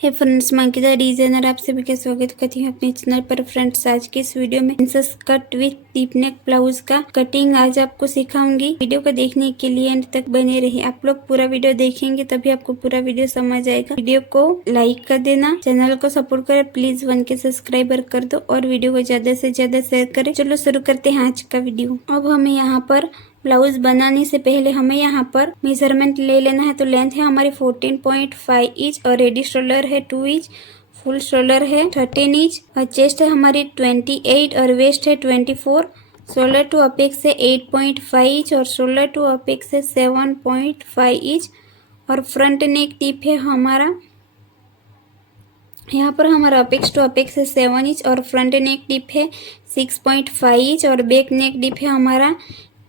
हे friends, मैं Ankita designer आप सभी का स्वागत करती हूँ अपने चैनल पर। फ्रेंड्स, आज की इस वीडियो में princess cut with deep neck blouse का कटिंग आज आपको सिखाऊंगी। वीडियो को देखने के लिए एंड तक बने रहिए। आप लोग पूरा वीडियो देखेंगे तभी आपको पूरा वीडियो समझ आएगा। वीडियो को लाइक कर देना, चैनल को सपोर्ट करे प्लीज 1K सब्सक्राइबर कर दो और वीडियो को ज्यादा से ज्यादा शेयर करें। चलो शुरू करते हैं आज का वीडियो। अब हमें यहाँ पर ब्लाउज बनाने से पहले हमें यहाँ पर मेजरमेंट ले लेना है। तो लेंथ है हमारी 14.5 इंच और रेडी शोल्डर है 2 इंच, फुल शोल्डर है 13 इंच और चेस्ट है हमारी 28 और वेस्ट है 24। शोल्डर टू अपेक्स है 8.5 इंच और शोल्डर टू अपेक्स है 7.5 इंच और फ्रंट नेक टिप है हमारा यहाँ पर हमारा अपेक्स टू अपेक्स है 7 इंच और फ्रंट नेक टिप है 6.5 इंच और बैक नेक टिप है हमारा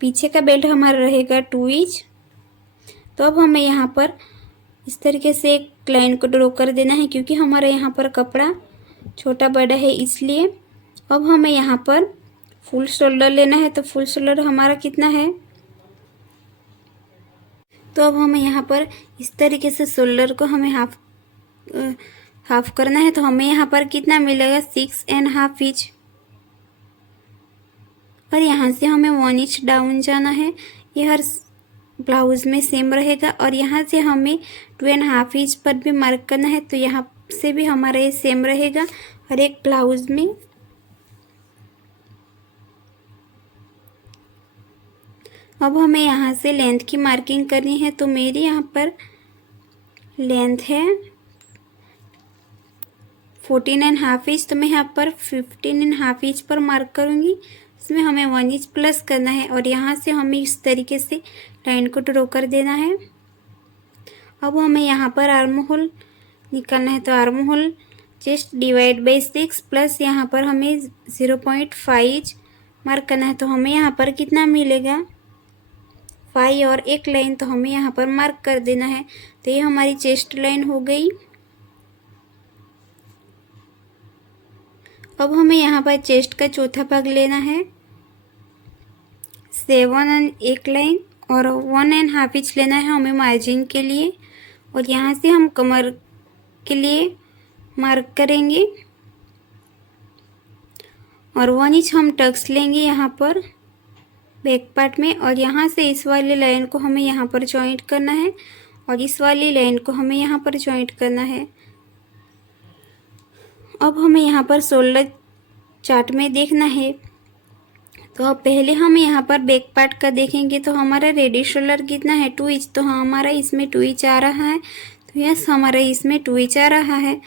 पीछे का बेल्ट हमारा रहेगा 2 इंच। तो अब हमें यहाँ पर इस तरीके से एक लाइन को ड्रॉ कर देना है क्योंकि हमारा यहाँ पर कपड़ा छोटा बड़ा है इसलिए। अब हमें यहाँ पर फुल शोल्डर लेना है। तो फुल शोल्डर हमारा कितना है, तो अब हमें यहाँ पर इस तरीके से शोल्डर को हमें हाफ करना है। तो हमें यहाँ पर कितना मिलेगा 6.5 इंच और यहाँ से हमें 1 इंच डाउन जाना है। ये हर ब्लाउज में सेम रहेगा और यहाँ से हमें 2.5 इंच पर भी मार्क करना है। तो यहाँ से भी हमारा ये सेम रहेगा हर एक ब्लाउज में। अब हमें यहाँ से लेंथ की मार्किंग करनी है। तो मेरी यहाँ पर लेंथ है 14.5 इंच, तो मैं यहाँ पर 15.5 इंच पर मार्क करूँगी। इसमें हमें 1 इंच प्लस करना है और यहाँ से हमें इस तरीके से लाइन को ड्रॉ कर देना है। अब हमें यहाँ पर आर्म होल निकालना है। तो arm hole chest divide by 6 plus यहाँ पर हमें 0.5 इंच मार्क करना है। तो हमें यहाँ पर कितना मिलेगा 5 और एक लाइन तो हमें यहाँ पर मार्क कर देना है। तो ये हमारी चेस्ट लाइन हो गई। अब हमें यहाँ पर चेस्ट का चौथा भाग लेना है 7 और एक लाइन और 1.5 इंच लेना है हमें मार्जिन के लिए और यहाँ से हम कमर के लिए मार्क करेंगे और 1 इंच हम टक्स लेंगे यहाँ पर बैक पार्ट में और यहाँ से इस वाली लाइन को हमें यहाँ पर जॉइंट करना है और इस वाली लाइन को हमें यहाँ पर जॉइंट करना है। अब हमें यहाँ पर शोल्डर चार्ट में देखना है। तो अब पहले हम यहाँ पर बैक पार्ट का देखेंगे। तो हमारा रेडी शोल्डर कितना है 2 इंच, तो हमारा इसमें 2 इंच आ रहा है। तो यस, हमारा इसमें 2 इंच आ रहा है।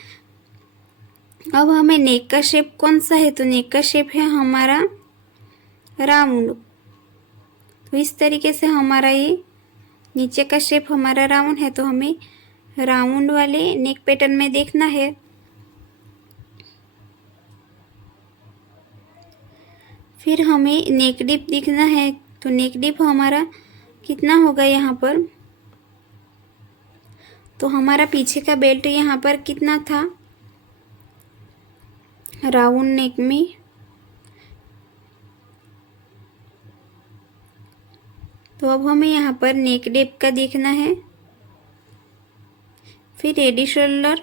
अब हमें नेक का शेप कौन सा है, तो नेक का शेप है हमारा राउंड। तो इस तरीके से हमारा ये नीचे का शेप हमारा राउंड है। तो हमें राउंड वाले नेक पैटर्न में देखना है। फिर हमें नेक डिप दिखना है। तो नेक डिप हमारा कितना होगा यहाँ पर, तो हमारा पीछे का बेल्ट यहाँ पर कितना था राउंड नेक में, तो अब हमें यहाँ पर नेक डिप का देखना है। फिर रेडी शोल्डर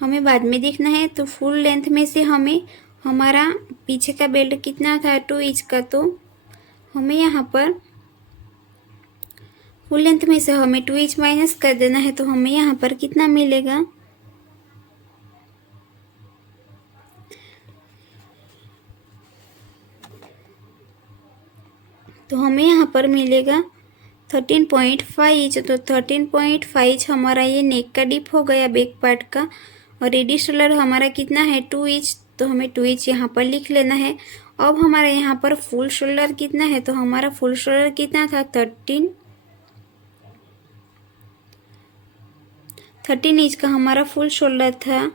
हमें बाद में देखना है। तो फुल लेंथ में से हमें हमारा पीछे का बेल्ट कितना था 2 इंच का, तो हमें यहाँ पर फुल लेंथ में से हमें 2 इंच माइनस कर देना है। तो हमें यहाँ पर कितना मिलेगा, तो हमें यहाँ पर मिलेगा 13.5 इंच। तो 13.5 इंच हमारा ये नेक का डिप हो गया बैक पार्ट का और रेडी शोल्डर हमारा कितना है 2 इंच, तो हमें 2 इंच यहाँ पर लिख लेना है। अब हमारा यहाँ पर फुल शोल्डर कितना है, तो हमारा फुल शोल्डर कितना था 13 इंच का हमारा फुल शोल्डर था।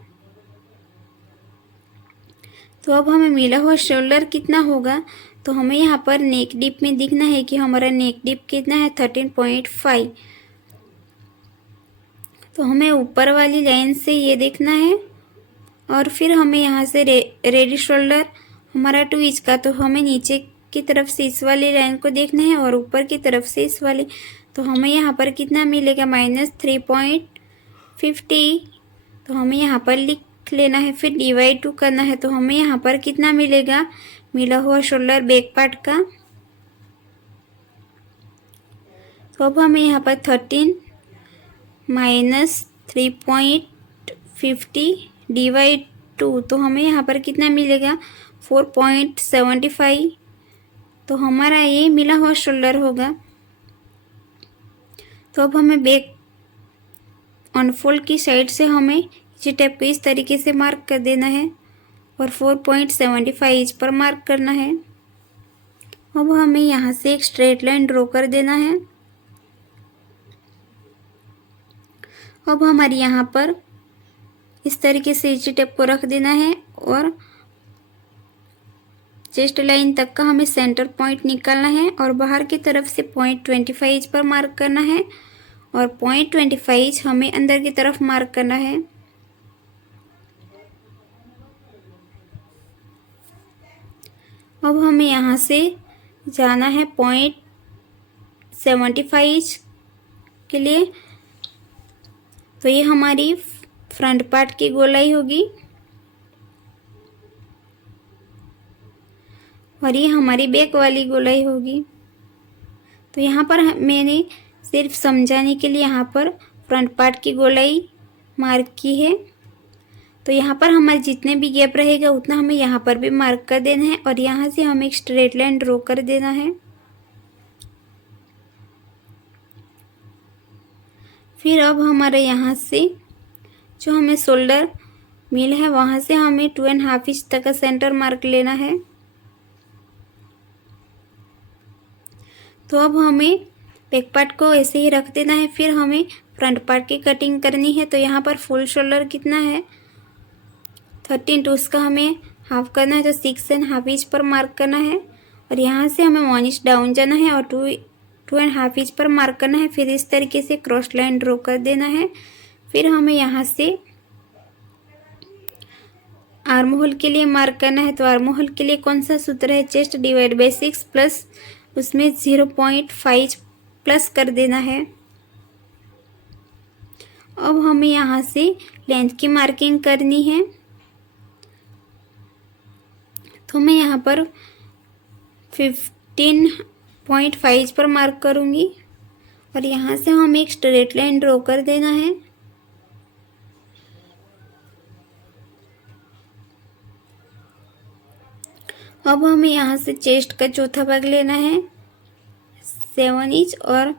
तो अब हमें मिला हुआ शोल्डर कितना होगा, तो हमें यहाँ पर नेक डिप में दिखना है कि हमारा नेक डिप कितना है 13.5। तो हमें ऊपर वाली लाइन से ये देखना है और फिर हमें यहाँ से रेडी शोल्डर हमारा 2 इंच का, तो हमें नीचे की तरफ से इस वाली लाइन को देखना है और ऊपर की तरफ से इस वाली। तो हमें यहाँ पर कितना मिलेगा -3.50 तो हमें यहाँ पर लिख लेना है, फिर डिवाइड 2 करना है। तो हमें यहाँ पर कितना मिलेगा मिला हुआ शोल्डर बैक पार्ट का। तो अब हमें यहाँ पर 13 माइनस 3.50 डिवाइड 2, तो हमें यहाँ पर कितना मिलेगा 4.75। तो हमारा ये मिला हुआ शोल्डर होगा। तो अब हमें बैक अनफोल्ड की साइड से हमें इसी टेप को इस तरीके से मार्क कर देना है और 4.75 इस पर मार्क करना है। अब हमें यहाँ से एक स्ट्रेट लाइन ड्रॉ कर देना है। अब हमारे यहाँ पर इस तरीके से इसी टेप को रख देना है और चेस्ट लाइन तक का हमें सेंटर पॉइंट निकालना है और बाहर की तरफ से 0.25 पर मार्क करना है और 0.25 हमें अंदर की तरफ मार्क करना है। अब हमें यहाँ से जाना है 0.75 के लिए। तो ये हमारी फ्रंट पार्ट की गोलाई होगी और ये हमारी बैक वाली गोलाई होगी। तो यहाँ पर मैंने सिर्फ समझाने के लिए यहाँ पर फ्रंट पार्ट की गोलाई मार्क की है। तो यहाँ पर हमारे जितने भी गैप रहेगा उतना हमें यहाँ पर भी मार्क कर देना है और यहाँ से हमें एक स्ट्रेट लाइन ड्रॉ कर देना है। फिर अब हमारे यहाँ से जो हमें शोल्डर मिल है वहाँ से हमें 2.5 इंच तक का सेंटर मार्क लेना है। तो अब हमें बैक पार्ट को ऐसे ही रख देना है, फिर हमें फ्रंट पार्ट की कटिंग करनी है। तो यहाँ पर फुल शोल्डर कितना है 13, तो उसका हमें हाफ करना है, तो 6.5 इंच पर मार्क करना है और यहाँ से हमें 1 इंच डाउन जाना है और 2.5 इंच पर मार्क करना है। फिर इस तरीके से क्रॉस लाइन ड्रॉ कर देना है। फिर हमें यहाँ से आर्म होल के लिए मार्क करना है। तो आर्म होल के लिए कौन सा सूत्र है, चेस्ट डिवाइड बाई 6 प्लस उसमें 0.5 प्लस कर देना है। अब हमें यहाँ से लेंथ की मार्किंग करनी है। तो मैं यहाँ पर 15.5 पर मार्क करूँगी और यहाँ से हमें एक स्ट्रेट लाइन ड्रॉ कर देना है। अब हमें यहाँ से चेस्ट का चौथा भाग लेना है 7 इंच और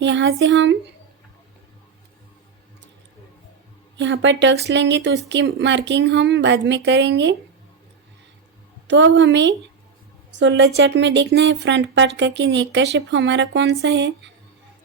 यहाँ से हम यहाँ पर टक्स लेंगे, तो उसकी मार्किंग हम बाद में करेंगे। तो अब हमें शोल्डर चार्ट में देखना है फ्रंट पार्ट का कि नेक का शेप हमारा कौन सा है।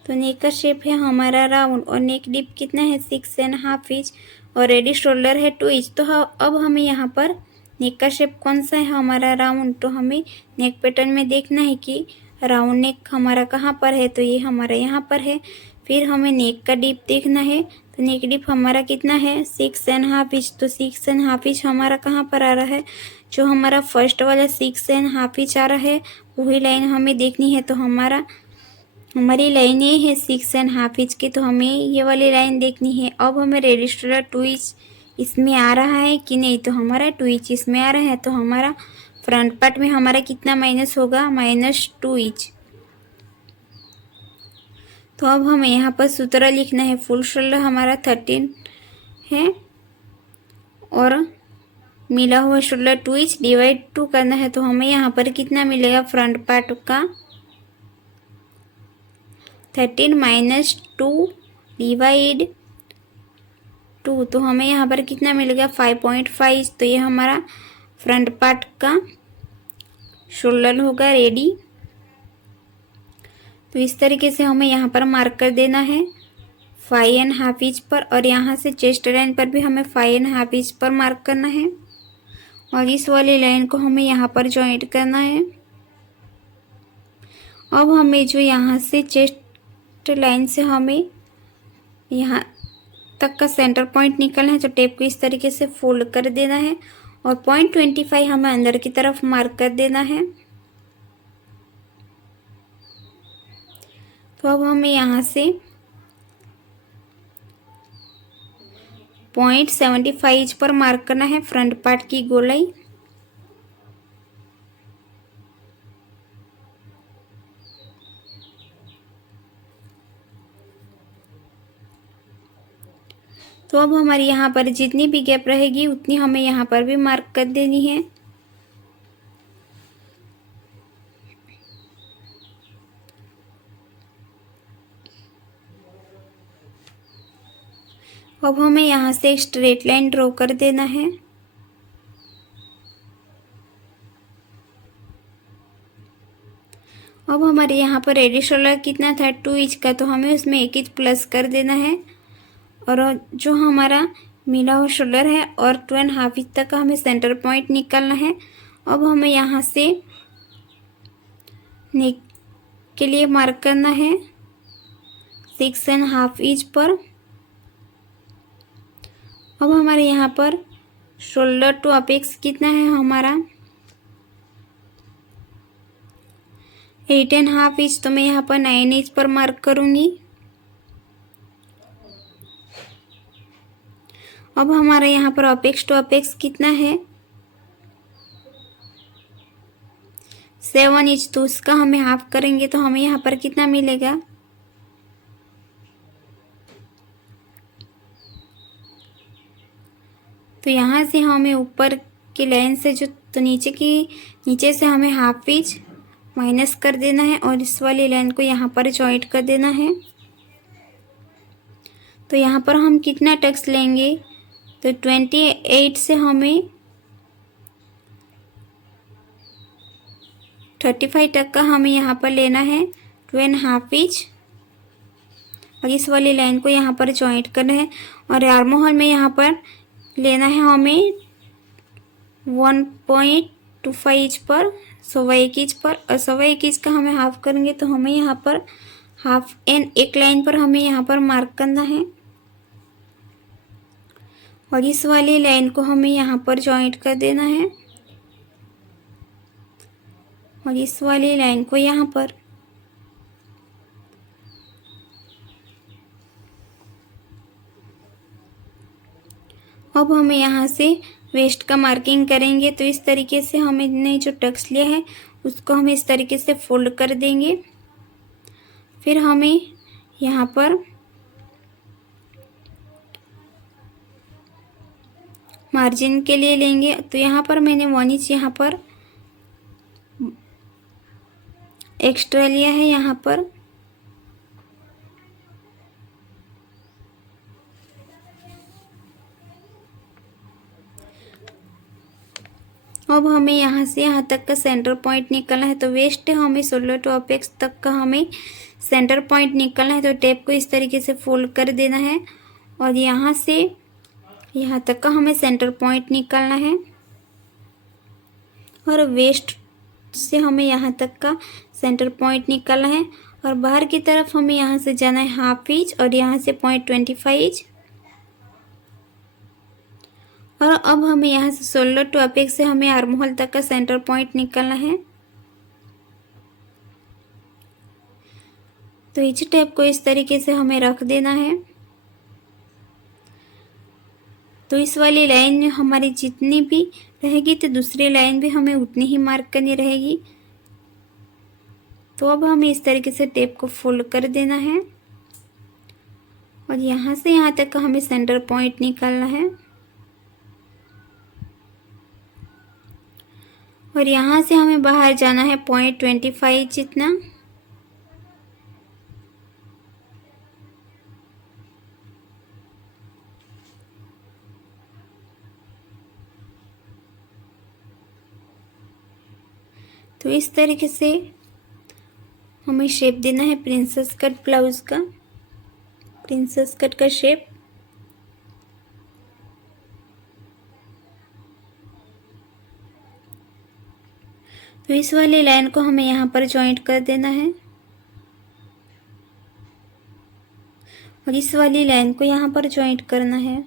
तो नेक का शेप है हमारा राउंड और नेक डीप कितना है 6.5 इंच और रेडी शोल्डर है 2 इंच। तो अब हमें यहाँ पर नेक का शेप कौन सा है हमारा राउंड। तो हमें नेक पैटर्न में देखना है कि राउंड नेक हमारा कहाँ पर है, तो ये हमारा यहाँ पर है। फिर हमें नेक का डीप देखना है, तो नेक डीप हमारा कितना है 6.5 इंच। तो 6.5 इंच हमारा कहाँ पर आ रहा है, जो हमारा फर्स्ट वाला 6.5 इंच आ रहा है वही लाइन हमें देखनी है। तो हमारी लाइन ये है 6.5 इंच की, तो हमें ये वाली लाइन देखनी है। अब हमें रेडी शोल्डर 2 इंच इसमें आ रहा है कि नहीं, तो हमारा 2 इंच इसमें आ रहा है। तो हमारा फ्रंट पार्ट में हमारा कितना माइनस होगा -2 इंच। तो अब हमें यहाँ पर सूत्र लिखना है, फुल शोल्डर हमारा 13 है और मिला हुआ शोल्डर 2 इंच डिवाइड 2 करना है। तो हमें यहाँ पर कितना मिलेगा फ्रंट पार्ट का 13 - 2 डिवाइड 2, तो हमें यहाँ पर कितना मिलेगा 5.5। तो ये हमारा फ्रंट पार्ट का शोल्डर होगा रेडी। तो इस तरीके से हमें यहाँ पर मार्क कर देना है 5.5 इंच पर और यहाँ से चेस्ट लाइन पर भी हमें 5.5 इंच पर मार्क करना है और इस वाली लाइन को हमें यहाँ पर जॉइंट करना है। अब हमें जो यहाँ से चेस्ट लाइन से हमें यहाँ तक का सेंटर पॉइंट निकलना है, तो टेप को इस तरीके से फोल्ड कर देना है और 0.25 हमें अंदर की तरफ मार्क कर देना है। तो अब हमें यहाँ से 0.75 इंच पर मार्क करना है फ्रंट पार्ट की गोलाई। तो अब हमारी यहाँ पर जितनी भी गैप रहेगी उतनी हमें यहाँ पर भी मार्क कर देनी है। अब हमें यहाँ से एक स्ट्रेट लाइन ड्रॉ कर देना है। अब हमारे यहाँ पर रेडी शोल्डर कितना था 2 इंच का, तो हमें उसमें 1 इंच प्लस कर देना है। और जो हमारा मिला हुआ शोल्डर है और 2.5 इंच तक का हमें सेंटर पॉइंट निकालना है। अब हमें यहाँ से नेक के लिए मार्क करना है 6.5 इंच पर। अब हमारे यहाँ पर शोल्डर टू अपेक्स कितना है हमारा 8.5 इंच, तो मैं यहाँ पर 9 इंच पर मार्क करूँगी। अब हमारा यहाँ पर अपेक्स टू अपेक्स कितना है 7 इंच, तो उसका हमें हाफ करेंगे तो हमें यहाँ पर कितना मिलेगा तो यहाँ से हमें ऊपर की लाइन से जो तो नीचे से हमें हाफ इंच माइनस कर देना है और इस वाली लाइन को यहाँ पर जॉइंट कर देना है। तो यहाँ पर हम कितना टक्स लेंगे तो 28 से हमें 35 तक का हमें यहाँ पर लेना है 2.5 इंच और इस वाली लाइन को यहाँ पर जॉइंट करना है। और आर्म होल में यहाँ पर लेना है हमें 1.25 इंच पर 1.25 इंच पर और 1.25 इंच का हमें हाफ करेंगे तो हमें यहाँ पर हाफ एंड एक लाइन पर हमें यहाँ पर मार्क करना है और इस वाली लाइन को हमें यहाँ पर जॉइंट कर देना है और इस वाली लाइन को यहाँ पर। अब हमें यहाँ से वेस्ट का मार्किंग करेंगे तो इस तरीके से हमने जो टक्स लिया है उसको हम इस तरीके से फोल्ड कर देंगे। फिर हमें यहाँ पर मार्जिन के लिए लेंगे तो यहाँ पर मैंने 1 इंच यहाँ पर एक्स्ट्रा लिया है। यहाँ पर अब हमें यहाँ से यहाँ तक का सेंटर पॉइंट निकालना है तो वेस्ट हमें शोल्डर टू अपेक्स तक का हमें सेंटर पॉइंट निकालना है। तो टेप को इस तरीके से फोल्ड कर देना है और यहाँ से यहाँ तक का हमें सेंटर पॉइंट निकालना है और वेस्ट से हमें यहाँ तक का सेंटर पॉइंट निकालना है और बाहर की तरफ हमें यहाँ से जाना है हाफ इंच और यहाँ से 0.25 इंच। और अब हमें यहाँ से शोल्डर टू अपेक्स से हमें आर्म होल तक का सेंटर पॉइंट निकालना है। तो इस टेप को इस तरीके से हमें रख देना है। तो इस वाली लाइन हमारी जितनी भी रहेगी तो दूसरी लाइन भी हमें उतनी ही मार्क करनी रहेगी। तो अब हमें इस तरीके से टेप को फोल्ड कर देना है और यहाँ से यहाँ तक का हमें सेंटर पॉइंट निकालना है और यहाँ से हमें बाहर जाना है 0.25 जितना। तो इस तरीके से हमें शेप देना है प्रिंसेस कट ब्लाउज का, प्रिंसेस कट का शेप। तो इस वाली लाइन को हमें यहाँ पर जॉइंट कर देना है और इस वाली लाइन को यहाँ पर जॉइंट करना है।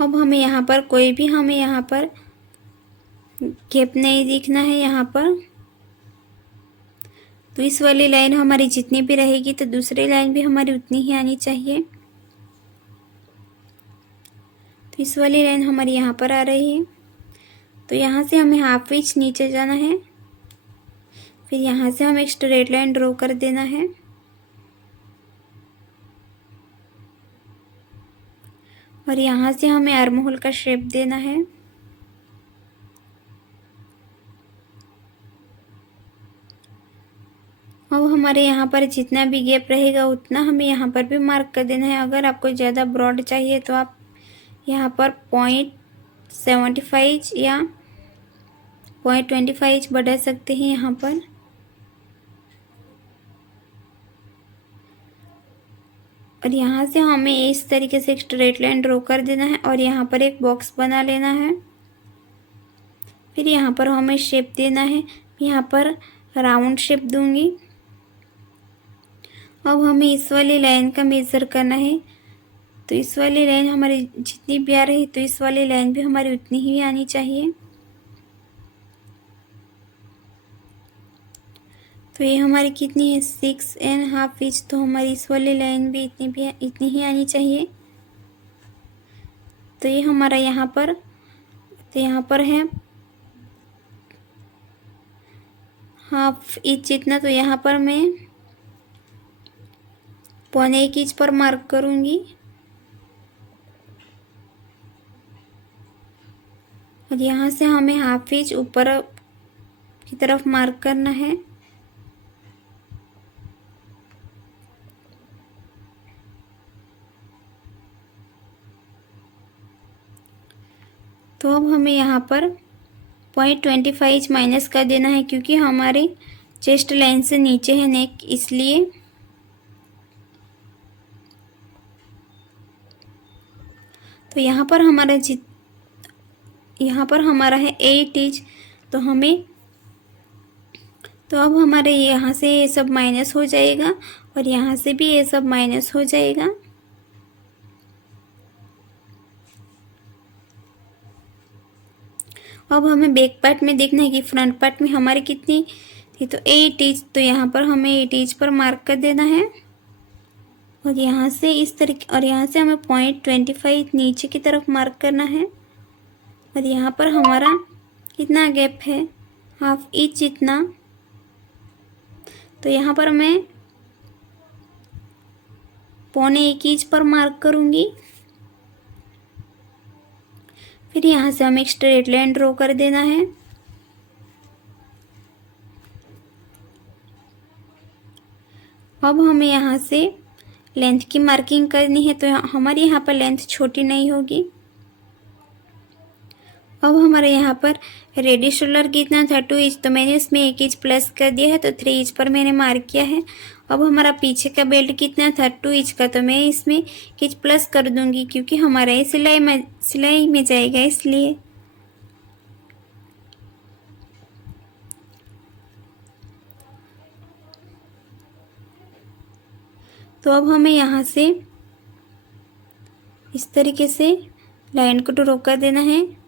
अब हमें यहाँ पर कोई भी हमें यहाँ पर गैप नहीं दिखना है यहाँ पर। तो इस वाली लाइन हमारी जितनी भी रहेगी तो दूसरी लाइन भी हमारी उतनी ही आनी चाहिए। तो इस वाली लाइन हमारी यहाँ पर आ रही है, तो यहाँ से हमें हाफ इंच नीचे जाना है। फिर यहाँ से हमें एक स्ट्रेट लाइन ड्रॉ कर देना है और यहाँ से हमें आर्म होल का शेप देना है। अब हमारे यहाँ पर जितना भी गैप रहेगा उतना हमें यहाँ पर भी मार्क कर देना है। अगर आपको ज़्यादा ब्रॉड चाहिए तो आप यहाँ पर 0.75 या 0.25 बढ़ा सकते हैं यहाँ पर। और यहाँ से हमें इस तरीके से एक स्ट्रेट लाइन ड्रॉ कर देना है और यहाँ पर एक बॉक्स बना लेना है। फिर यहाँ पर हमें शेप देना है, यहाँ पर राउंड शेप दूंगी। अब हमें इस वाली लाइन का मेज़र करना है, तो इस वाली लाइन हमारी जितनी भी आ रही तो इस वाली लाइन भी हमारी उतनी ही आनी चाहिए। तो ये हमारी कितनी है 6.5 इंच, तो हमारी इस वाली लाइन भी इतनी ही आनी चाहिए। तो ये हमारा यहाँ पर है हाफ इंच जितना, तो यहाँ पर मैं 0.25 इंच पर मार्क करूँगी और यहाँ से हमें हाफ इंच ऊपर की तरफ मार्क करना है। तो अब हमें यहाँ पर 0.25 माइनस कर देना है, क्योंकि हमारे चेस्ट लाइन से नीचे है नेक, इसलिए। तो यहाँ पर हमारा है 8 इंच, तो अब हमारे यहाँ से ये सब माइनस हो जाएगा और यहाँ से भी ये सब माइनस हो जाएगा। अब हमें बैक पार्ट में देखना है कि फ्रंट पार्ट में हमारी कितनी थी, तो 8 इंच, तो यहाँ पर हमें 8 इंच पर मार्क कर देना है और यहाँ से इस तरीके, और यहाँ से हमें 0.25 नीचे की तरफ मार्क करना है और यहाँ पर हमारा कितना गैप है हाफ इंच जितना, तो यहाँ पर मैं 0.25 इंच पर मार्क करूँगी। फिर यहाँ से हमें एक स्ट्रेट लाइन ड्रॉ कर देना है। अब हमें यहाँ से लेंथ की मार्किंग करनी है, तो हमारी यहाँ पर लेंथ छोटी नहीं होगी। अब हमारे यहाँ पर रेडी शोल्डर कितना था 2 इंच, तो मैंने इसमें 1 इंच प्लस कर दिया है, तो 3 इंच पर मैंने मार्क किया है। अब हमारा पीछे का बेल्ट कितना था 2 इंच का, तो मैं इसमें 1 इंच प्लस कर दूंगी, क्योंकि हमारा ये सिलाई में जाएगा, इसलिए। तो अब हमें यहाँ से इस तरीके से लाइन को ड्रॉ कर देना है।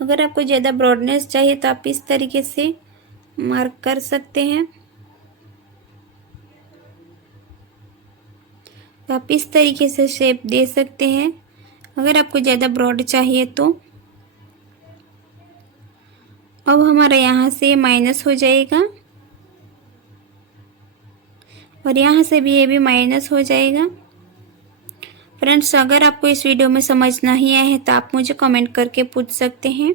अगर आपको ज़्यादा ब्रॉडनेस चाहिए तो आप इस तरीके से मार्क कर सकते हैं। तो आप इस तरीके से शेप दे सकते हैं अगर आपको ज़्यादा ब्रॉड चाहिए तो। अब हमारा यहाँ से माइनस हो जाएगा और यहाँ से भी ये भी माइनस हो जाएगा। फ्रेंड्स, अगर आपको इस वीडियो में समझ नहीं आया है तो आप मुझे कमेंट करके पूछ सकते हैं।